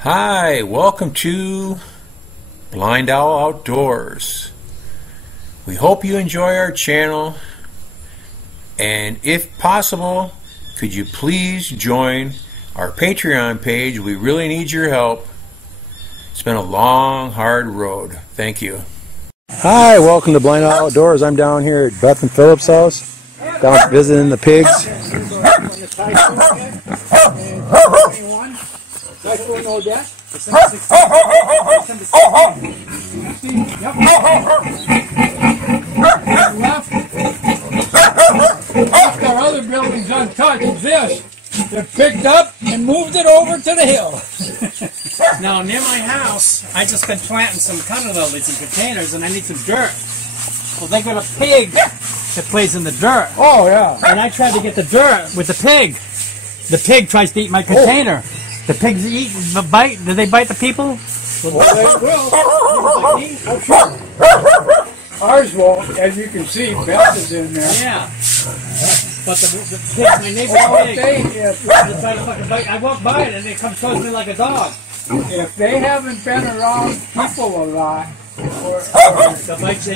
Hi, welcome to BlindOwl Outdoors. We hope you enjoy our channel, and if possible, could you please join our Patreon page? We really need your help. It's been a long, hard road. Thank you. Hi, welcome to BlindOwl Outdoors. I'm down here at Beth and Philip's house, down visiting the pigs. Left our other buildings untouched. This, they picked up and moved it over to the hill. Now, near my house, I just been planting some cotton lilies in containers, and I need some dirt. Well, they got a pig that plays in the dirt. Oh, yeah. And I tried to get the dirt with the pig. The pig tries to eat my container. The pigs eat, bite. Do they bite the people? Well, they will. I'm sure. Ours won't. As you can see, Beth is in there. Yeah. But the pig, my neighbor's pig, they try to fucking bite. I walk by it, and they come towards me like a dog. If they haven't been around people a lot, They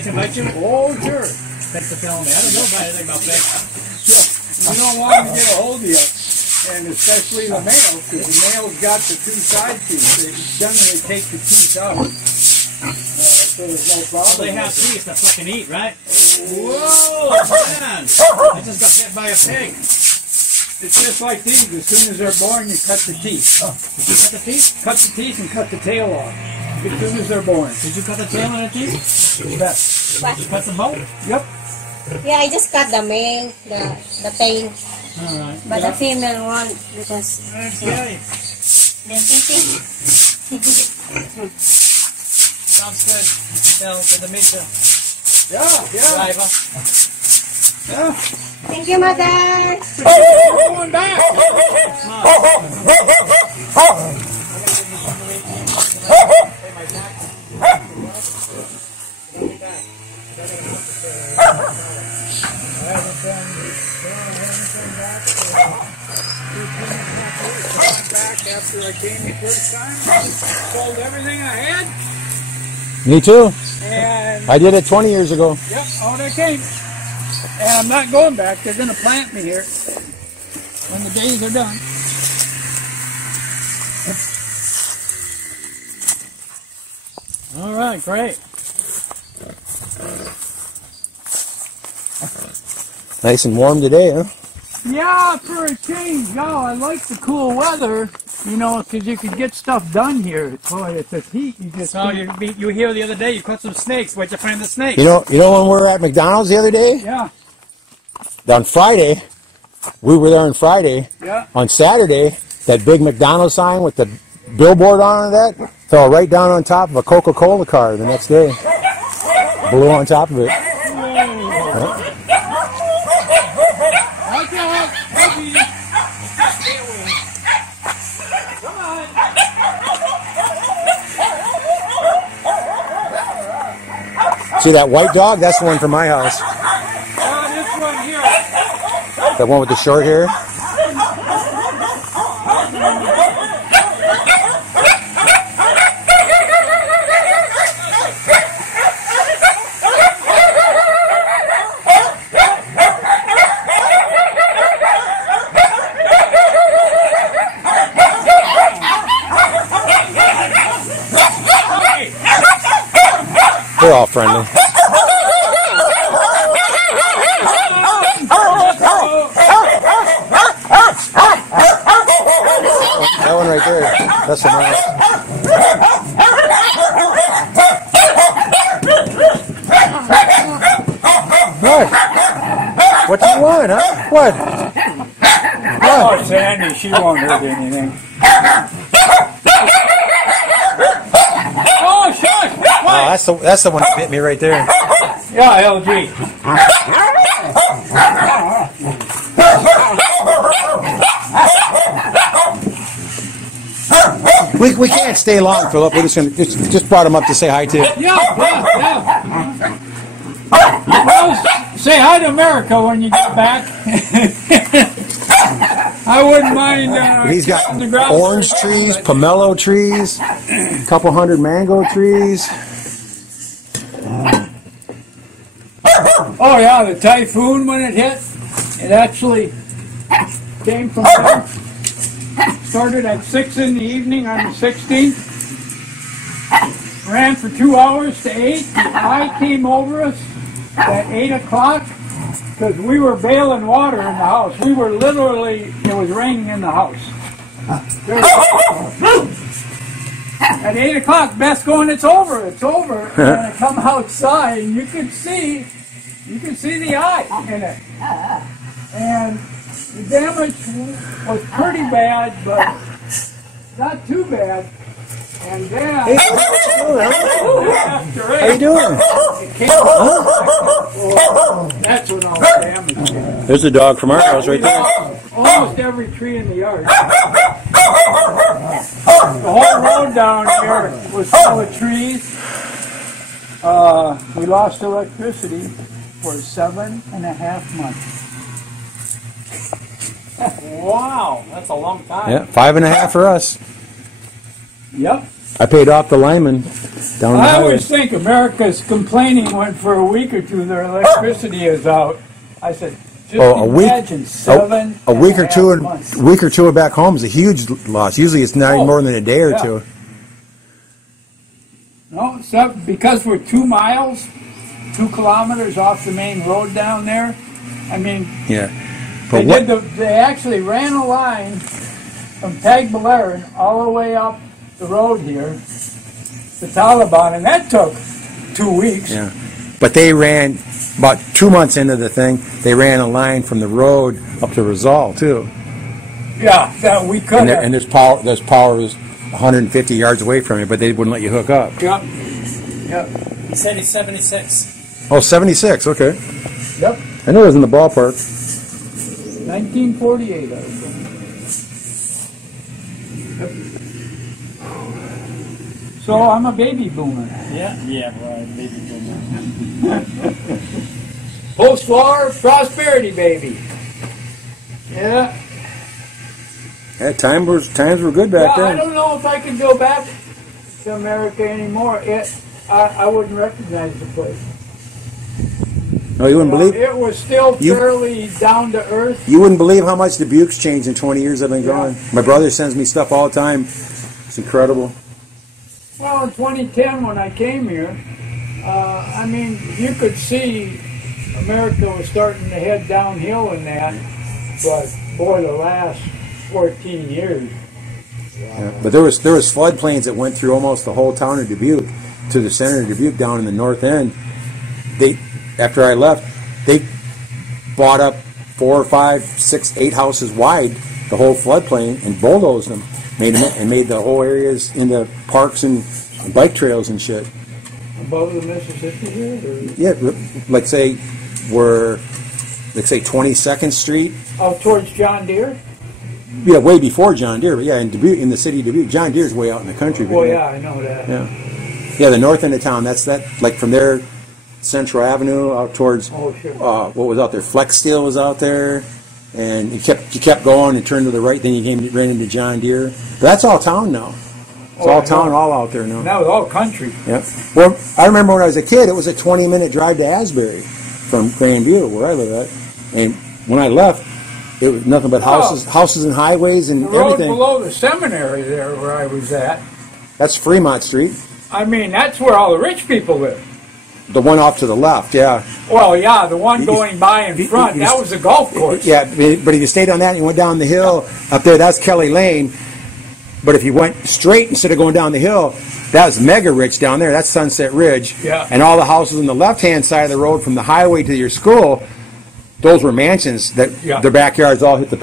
can bite you? oh, sure. That's the film. I don't know about anything about pigs. You don't want them to get a hold of you. And especially the males, because the males got the two side teeth. They generally take the teeth out. So there's no problem. Well, they have teeth to fucking eat, right? Whoa, Man, I just got bit by a pig. It's just like these. As soon as they're born, you cut the teeth. Did you cut the teeth? Cut the teeth and cut the tail off. As soon as they're born. Did you cut the tail on the teeth? Beth. What? You cut the boat? Yep. Yeah, I just got the male, the tail, Alright. but the female one because Okay. they're eating. Sounds good. Phil, good to meet you. Yeah. Driver. Yeah. Thank you, Mother. We're going back. After I came the first time, sold everything I had. Me too. And I did it 20 years ago. yep, all that came. And I'm not going back. They're going to plant me here when the days are done. All right, great. Nice and warm today, huh? Yeah, for a change. Yeah, I like the cool weather, you know, because you can get stuff done here. Boy, it's this heat. You just So you were here the other day. You caught some snakes. Where'd you find the snakes? You know when we were at McDonald's the other day? yeah, On Friday, we were there on Friday. yeah. On Saturday, that big McDonald's sign with the billboard on that fell right down on top of a Coca-Cola car the next day. Blew on top of it. Watch out! Puppy. Come on. See that white dog? That's the one from my house. This one here. That one with the short hair. They're all friendly. That one right there, that's the mouse. What do you want, huh? What? Oh, Sandy, she won't hurt anything. Oh, shush! Oh, that's the one that bit me right there. Yeah, LG. We can't stay long, Philip. We're just brought him up to say hi to you. Yeah. Well, say hi to America when you get back. I wouldn't mind. He's got the ground orange trees, pomelo trees, a couple hundred mango trees. Oh yeah, the typhoon when it hit, it actually came from there. Started at 6 in the evening on the 16th. Ran for 2 hours to 8. The eye came over us at 8 o'clock because we were bailing water in the house. We were literally, it was raining in the house. At 8 o'clock, Beth's going, it's over, it's over. And I come outside and you can see the eye in it. And the damage was pretty bad, but not too bad. And then, Hey, after how you doing? it came that's when all the damage came. There's a dog from our house right there. Almost every tree in the yard. The whole road down here was full of trees. We lost electricity for 7.5 months. Wow, that's a long time. Yeah, 5.5 for us. Yep. I paid off the lineman down the I highway. always think America's complaining when for a week or two their electricity is out. I said, just imagine 7 a week or two, months. a week or two back home is a huge loss. Usually it's not even more than a day or two. No, because we're 2 miles, 2 kilometers off the main road down there. I mean, Yeah, but what? they actually ran a line from Tagbilaran all the way up the road here to Taliban, and that took 2 weeks. Yeah, but they ran about 2 months into the thing. They ran a line from the road up to Rizal too. Yeah, that we could have. And there's power. There's power is 150 yards away from you, but they wouldn't let you hook up. Yep. Yep. He said he's 76. Oh, 76. Okay. Yep. I know it was in the ballpark. 1948, I was going. Yep. So I'm a baby boomer. Yeah, right, baby boomer. Post-war prosperity baby. Yeah. Yeah, times were good back I then. don't know if I can go back to America anymore. I wouldn't recognize the place. No, you wouldn't believe. It was still fairly down to earth. You wouldn't believe how much Dubuque's changed in 20 years I've been gone. My brother sends me stuff all the time. It's incredible. Well, in 2010 when I came here, I mean, you could see America was starting to head downhill in that, but boy, the last 14 years. Yeah. But there was floodplains that went through almost the whole town of Dubuque to the center of Dubuque down in the north end. After I left, they bought up 4, 5, 6, 8 houses wide, the whole floodplain, and bulldozed them, made the whole areas into parks and bike trails and shit. Above the Mississippi here? Or? Yeah, like say 22nd Street. Oh, towards John Deere? Yeah, way before John Deere, but yeah, in Dubuque, in the city of Dubuque. John Deere's way out in the country. Well, yeah, I know that. Yeah, the north end of town. That's like from there, Central Avenue out towards. Oh, sure. What was out there? Flex Steel was out there, and you kept going and turned to the right. Then you ran into John Deere. But that's all town now. It's all town, all out there now. That was all country. Yep. Well, I remember when I was a kid, it was a 20-minute drive to Asbury from Grandview, where I live at. And when I left, it was nothing but houses and highways and the road everything. below the seminary there where I was at. That's Fremont Street. I mean, that's where all the rich people live. The one off to the left, yeah. Well, yeah, the one going by in front, that was a golf course. Yeah, but if you stayed on that and you went down the hill, up there, that's Kelly Lane. But if you went straight instead of going down the hill, that was mega rich down there. That's Sunset Ridge. Yeah. And all the houses on the left-hand side of the road from the highway to your school, those were mansions that their backyards all hit the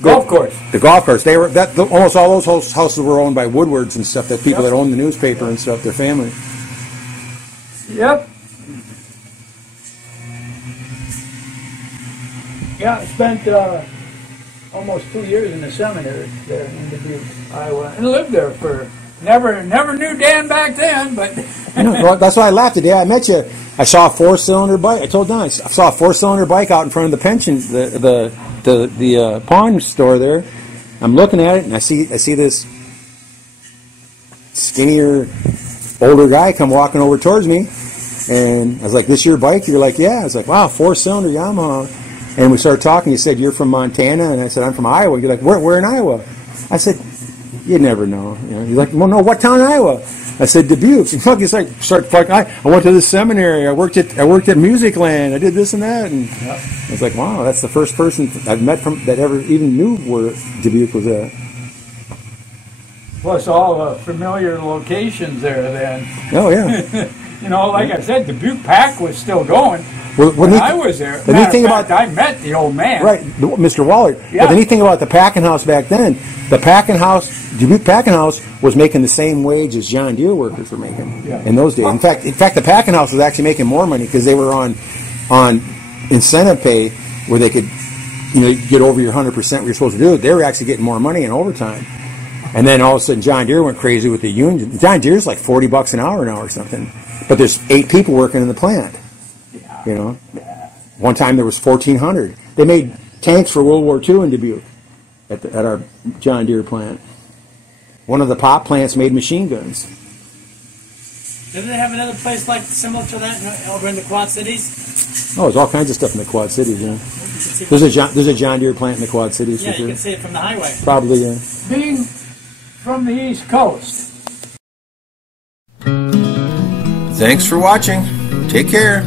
golf course. The golf course. They were almost all those houses were owned by Woodwards and stuff. That people that owned the newspaper and stuff, their family. Yep. Yeah, I spent almost 2 years in the seminary there in Dubuque, Iowa, and lived there for never knew Dan back then, but Well, that's why I laughed the day I met you. I saw a 4-cylinder bike. I told Don I saw a 4-cylinder bike out in front of the pension, the the pawn store there. I'm looking at it, and I see this skinnier, older guy come walking over towards me, and I was like, "This your bike?" You're like, "Yeah." I was like, "Wow, 4-cylinder Yamaha." And we started talking. You said, "You're from Montana," and I said, "I'm from Iowa." You're like, "Where in Iowa?" I said, "You never know." You know, he's like, "Well, no, what town in Iowa?" I said, "Dubuque." He's like, start fucking. I went to the seminary. I worked at Music Land. I did this and that, and I was like, "Wow, that's the first person I've met that ever even knew where Dubuque was at." Plus all the familiar locations there then. Oh, yeah. You know, like I said, Dubuque Pack was still going. Well, when I was there, the neat thing about I met the old man. Right, Mr. Waller. Yeah. But the neat thing about the packing house back then, the packing house, Dubuque Packing House, was making the same wage as John Deere workers were making in those days. In fact, the packing house was actually making more money because they were on incentive pay where they could, you know, get over your 100% what you're supposed to do. They were actually getting more money in overtime. And then all of a sudden, John Deere went crazy with the union. John Deere's like $40 an hour now or something. But there's 8 people working in the plant. You know, one time there was 1,400. They made tanks for World War II in Dubuque at our John Deere plant. One of the pop plants made machine guns. Didn't they have another place like similar to that over in the Quad Cities? Oh, there's all kinds of stuff in the Quad Cities. Yeah, there's a John Deere plant in the Quad Cities. Yeah, for sure. You can see it from the highway. Probably. Yeah. Being from the East Coast. Thanks for watching. Take care.